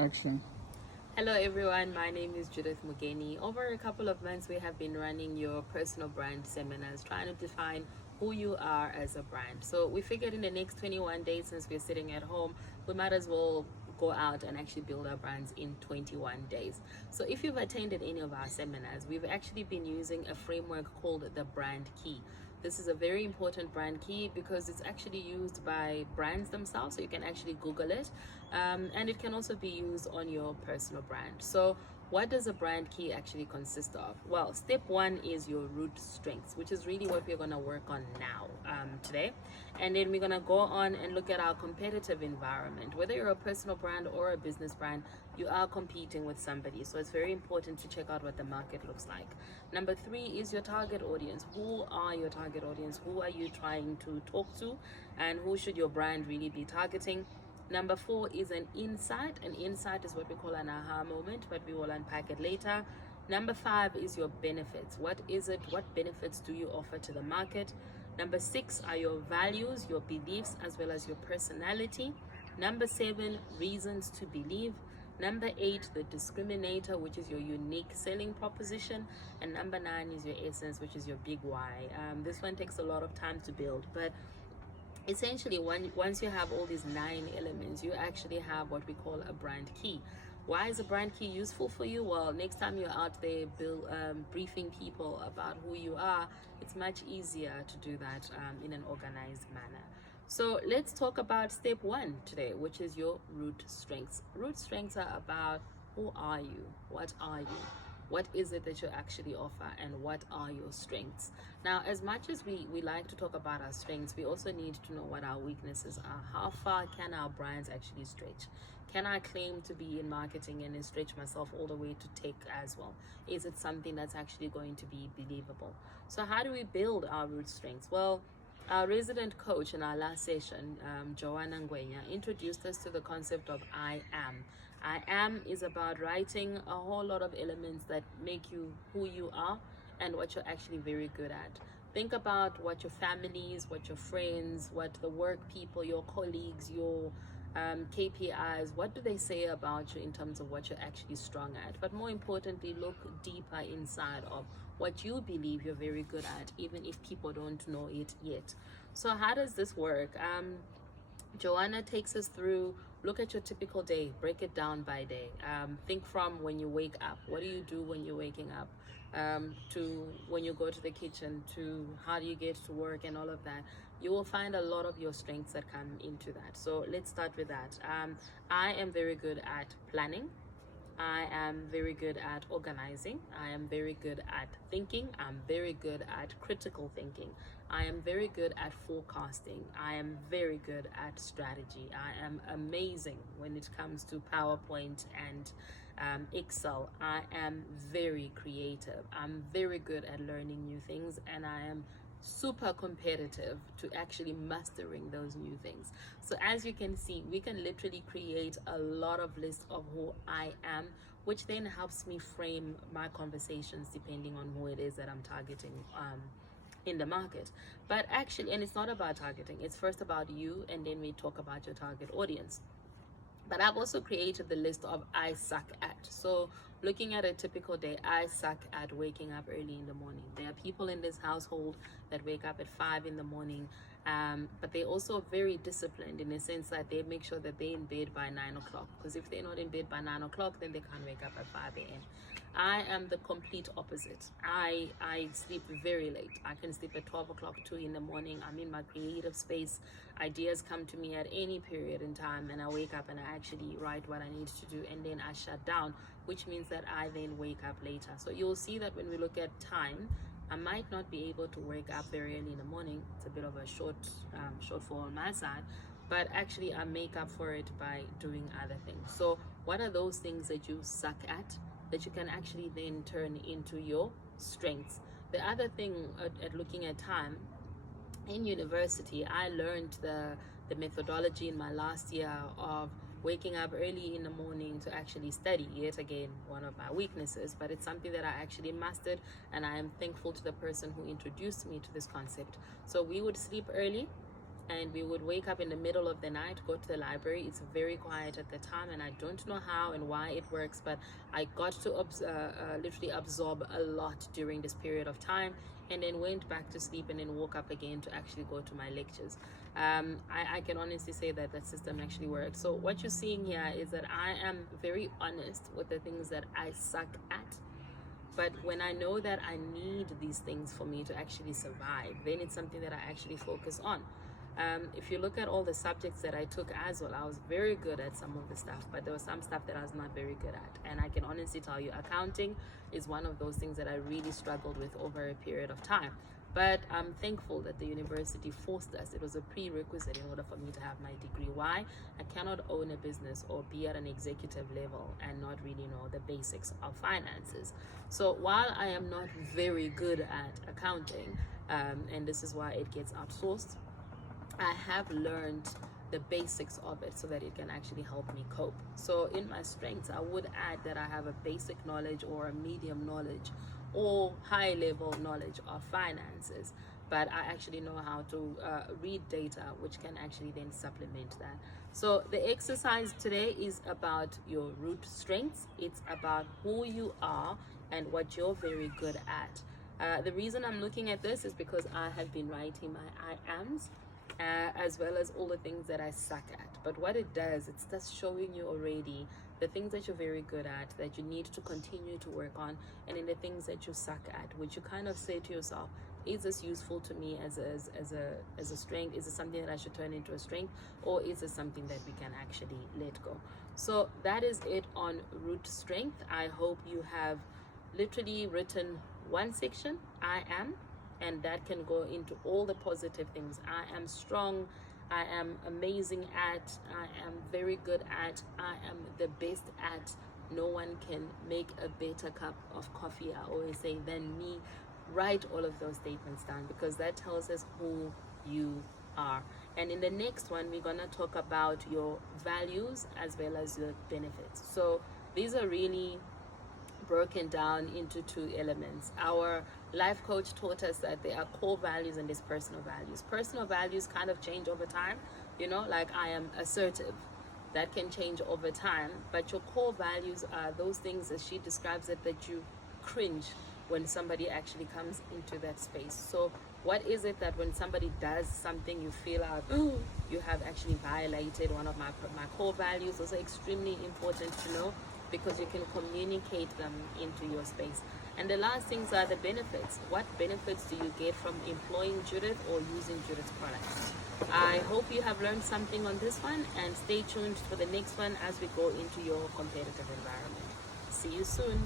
Action. Hello everyone, my name is Judith Mugeni. Over a couple of months, we have been running your personal brand seminars, trying to define who you are as a brand. So we figured in the next 21 days, since we're sitting at home, we might as well go out and actually build our brands in 21 days. So if you've attended any of our seminars, we've actually been using a framework called the brand key. This is a very important brand key because it's actually used by brands themselves, so you can actually Google it, and it can also be used on your personal brand. So what does a brand key actually consist of? Well, step one is your root strengths, which is really what we're going to work on now, today. And then we're going to go on and look at our competitive environment. Whether you're a personal brand or a business brand, you are competing with somebody. So it's very important to check out what the market looks like. Number three is your target audience. Who are your target audience? Who are you trying to talk to? And who should your brand really be targeting? Number four is an insight. An insight is what we call an aha moment, but we will unpack it later. Number five is your benefits. What is it? What benefits do you offer to the market? Number six are your values, your beliefs, as well as your personality. Number seven, reasons to believe. Number eight, the discriminator, which is your unique selling proposition. And number nine is your essence, which is your big why. This one takes a lot of time to build, but essentially once you have all these 9 elements, you actually have what we call a brand key. Why is a brand key useful for you? Well, next time you're out there briefing people about who you are, it's much easier to do that in an organized manner. So let's talk about step one today, which is your root strengths. Root strengths are about who are you, what are you, what is it that you actually offer, and what are your strengths. Now, as much as we like to talk about our strengths, we also need to know what our weaknesses are. How far can our brands actually stretch? Can I claim to be in marketing and then stretch myself all the way to tech as well? Is it something that's actually going to be believable? So how do we build our root strengths? Well, our resident coach in our last session, Joanna Ngwenya, introduced us to the concept of I am. I am is about writing a whole lot of elements that make you who you are and what you're actually very good at. Think about what your families, what your friends, what the work people, your colleagues, your KPIs, what do they say about you in terms of what you're actually strong at? But more importantly, look deeper inside of what you believe you're very good at, even if people don't know it yet. So how does this work? Joanna takes us through, look at your typical day, break it down by day. Think from when you wake up, what do you do when you're waking up, to when you go to the kitchen, to how do you get to work and all of that. You will find a lot of your strengths that come into that. So let's start with that. I am very good at planning. I am very good at organizing. I am very good at thinking. I'm very good at critical thinking. I am very good at forecasting. I am very good at strategy. I am amazing when it comes to PowerPoint and Excel. I am very creative. I'm very good at learning new things, and I am super competitive to actually mastering those new things. So as you can see, we can literally create a lot of lists of who I am, which then helps me frame my conversations depending on who it is that I'm targeting in the market. But actually, and it's not about targeting, it's first about you, and then we talk about your target audience. But I've also created the list of I suck at. So looking at a typical day, I suck at waking up early in the morning. There are people in this household that wake up at 5 in the morning, but they're also very disciplined in the sense that they make sure that they're in bed by 9 o'clock. Because if they're not in bed by 9 o'clock, then they can't wake up at 5 a.m. I am the complete opposite. I sleep very late. I can sleep at 12 o'clock, 2 in the morning. I'm in my creative space. Ideas come to me at any period in time, and I wake up and I actually write what I need to do, and then I shut down, which means that I then wake up later. So you'll see that when we look at time, I might not be able to wake up very early in the morning. It's a bit of a shortfall on my side, but actually I make up for it by doing other things. So what are those things that you suck at that you can actually then turn into your strengths? The other thing at looking at time, in university, I learned the methodology in my last year of waking up early in the morning to actually study. Yet again, one of my weaknesses, but it's something that I actually mastered, and I am thankful to the person who introduced me to this concept. So we would sleep early, and we would wake up in the middle of the night, go to the library. It's very quiet at the time, and I don't know how and why it works, but I got to literally absorb a lot during this period of time, and then went back to sleep and then woke up again to actually go to my lectures. I can honestly say that that system actually works. So what you're seeing here is that I am very honest with the things that I suck at. But when I know that I need these things for me to actually survive, then it's something that I actually focus on. If you look at all the subjects that I took as well, I was very good at some of the stuff, but there was some stuff that I was not very good at. And I can honestly tell you, accounting is one of those things that I really struggled with over a period of time. But I'm thankful that the university forced us. It was a prerequisite in order for me to have my degree. Why? I cannot own a business or be at an executive level and not really know the basics of finances. So while I am not very good at accounting, and this is why it gets outsourced, I have learned the basics of it so that it can actually help me cope. So in my strengths, I would add that I have a basic knowledge or a medium knowledge or high level knowledge of finances, but I actually know how to read data, which can actually then supplement that. So the exercise today is about your root strengths. It's about who you are and what you're very good at. The reason I'm looking at this is because I have been writing my I ams, as well as all the things that I suck at. But what it does, it's just showing you already the things that you're very good at, that you need to continue to work on, and then the things that you suck at, which you kind of say to yourself, is this useful to me as a strength? Is it something that I should turn into a strength, or is it something that we can actually let go? So that is it on root strength. I hope you have literally written one section, I am, and that can go into all the positive things. I am strong, I am amazing at, I am very good at, I am the best at, no one can make a better cup of coffee, I always say, than me. Write all of those statements down, because that tells us who you are. And in the next one, we're gonna talk about your values as well as your benefits. So these are really broken down into two elements. Our life coach taught us that there are core values and there's personal values. Personal values kind of change over time, you know, like I am assertive. That can change over time, but your core values are those things, as she describes it, that you cringe when somebody actually comes into that space. So what is it that when somebody does something, you feel like, oh, you have actually violated one of my core values? Those are extremely important to know, because you can communicate them into your space. And the last things are the benefits. What benefits do you get from employing Judith or using Judith's products? I hope you have learned something on this one, and stay tuned for the next one as we go into your competitive environment. See you soon.